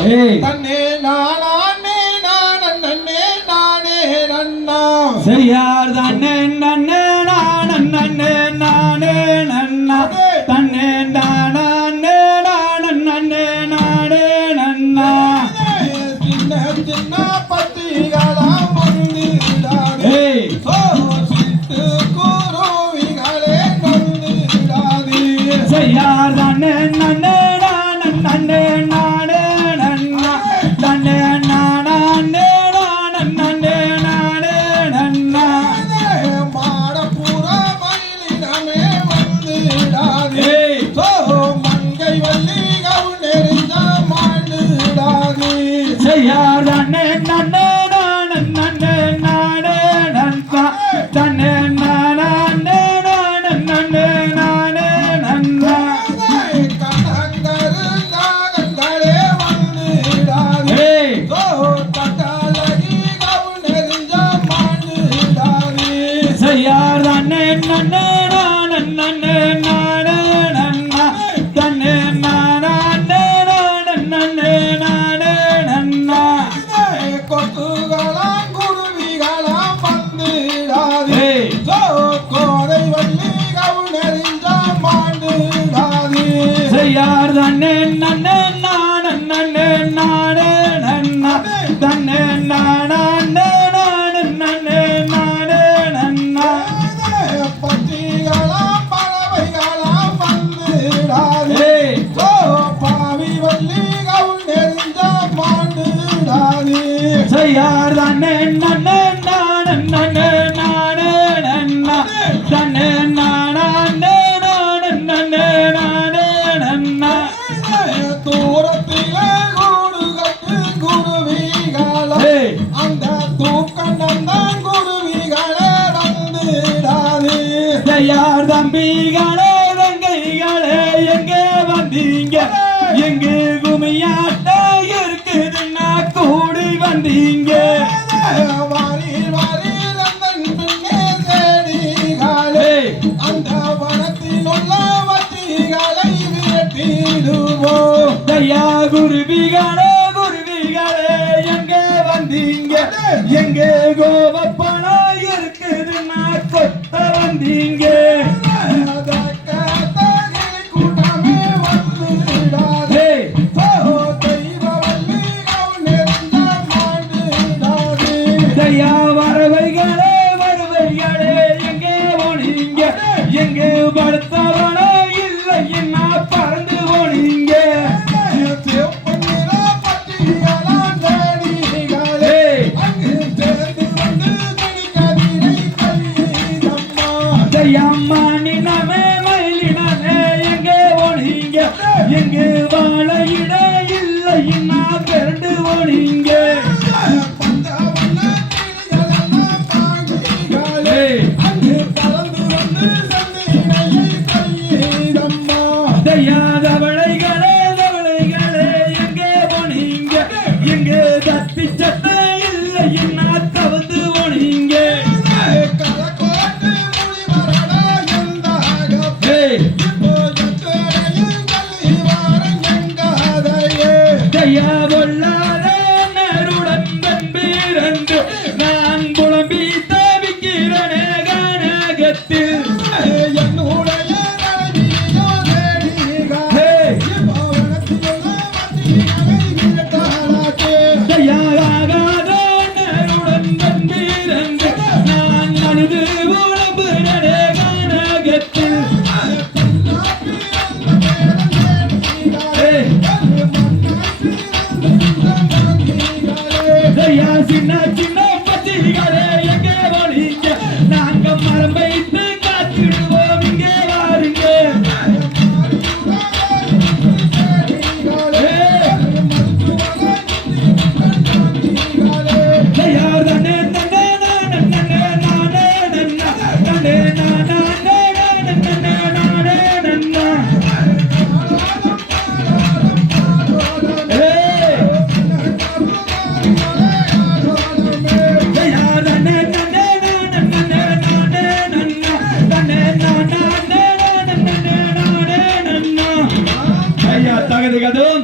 தன்னே நானே நானே நானே நன்னா செய்யார் தன்னே நன்னே நானே நானே நன்னா தன்னே நானே நானே நானே நன்னா சின்ன சின்ன பத்திகளா முந்திடாதே சிட்டு குருவிகளே நொந்திடாதே செய்யார் தன்னே நன்னே நானே நானே நன்னா தன்னே நானே நானே நானே நன்னா மாடப்புற மயிலினமே வந்திடாதே மங்கை வள்ளி கவுனெறிந்த மாண்டிடாதே செய்யார் தன்னே நன்னே நானே நானே நன்னா தன்னே நானே நானே நானே நன்னா கண்டங்கரு நாகங்களே வந்திடாதே தட்டாலகி கவுனெறிந்த மாண்டிடாதே செய்யார் தன்னே நன்னே நானே நானே நன்னா தன்னே நானே நானே நானே நன்னா கொத்துகளா குருவிகளா வந்திடாதே கோதை வள்ளி கவுனெறிந்த மாண்டிடாதே செய்யார் தன்னே நன்னே நானே நானே நன்னா தன்னே நானே நானே நானே நன்னா பத்திகளா பறவைகளா வந்திடாதே பாவி வள்ளி கவுனெறிந்த மாண்டிடாதே செய்யார் தன்னே நன்னே நானே நன்னா தன்னே நானே நானே நன்னா தூரத்திலே கூடு கட்டு குருவிகளே அந்த தூக்கண்டம் குருவிகளே வந்திடாதே செய்யார் தம்பிகளே தங்கைகளே எங்கே வந்தீங்க எங்கே குமியாட்ட இருக்குதுன்னா கூடி வந்தீங்க வாரி வாரி ரந்தன் பின்னே தேடிகளே அந்த வனத்தில் உள்ள வத்திகளை விரட்டிடுவோம் தையா குருவிகளே எங்கே வந்தீங்க எங்கே கோபப்பணம் இருக்குதுன்னா கொத்த வந்தீங்க கூட்டமே வந்திடாதே தெய்வ வள்ளி கவுனெறிந்த மாண்டிடாதே தையா வரவைகளே எங்கே போனீங்க எங்கே படுத்தவனோ இல்லை என்ன பறந்து போனீங்க சிவப்பன்னிற பட்டியலாம் தேடிகளே அங்கு சேர்ந்து வந்து திணிக்கதிரை கைதம்மா தையம்மா நினமே மயிலினமே எங்கே போனீங்க எங்கே வாழையிட இல்லை என்ன பெரண்டு போனீங்க பந்தவன கிளிகளெல்லாம் பாங்கிகளே அங்கு பறந்து வந்து சந்திரையை கைதம்மா தையாதவளைகளே எங்கே போனீங்க எங்கே தத்தி சட்ட இல்லை என்ன தவந்து போனீங்க கலக்கோட்டு மொழிவரடா எந்தாகப்பே இப்போ எத்தனையும் கல்வி வாரம் எங்காதையே தையா பொல்லாத நேருடன் தம்பீரன்று நான் புலம்பி தவிக்கிறனே கனகத்தில் என்னுடைய நரகியோ தேடிகளே இப்போ வனத்திலுள்ள வத்திகளை விரட்டாளாச்சே தையாகாத நேருடன் தம்பீரன்று நான் அழுது புலம்புகிறனே கனகத்தில் தையா சின்ன சின்ன பத்திரிகளே எங்கே போனீங்க நாங்க மரம் வைத்து காத்திடுவோம் இங்கே வாருங்க தையார் தன்னே தன்னே நானே நன்னா தன்னே நானே நானே நன்னா தையார் தன்னே நன்னா தகதிகதும்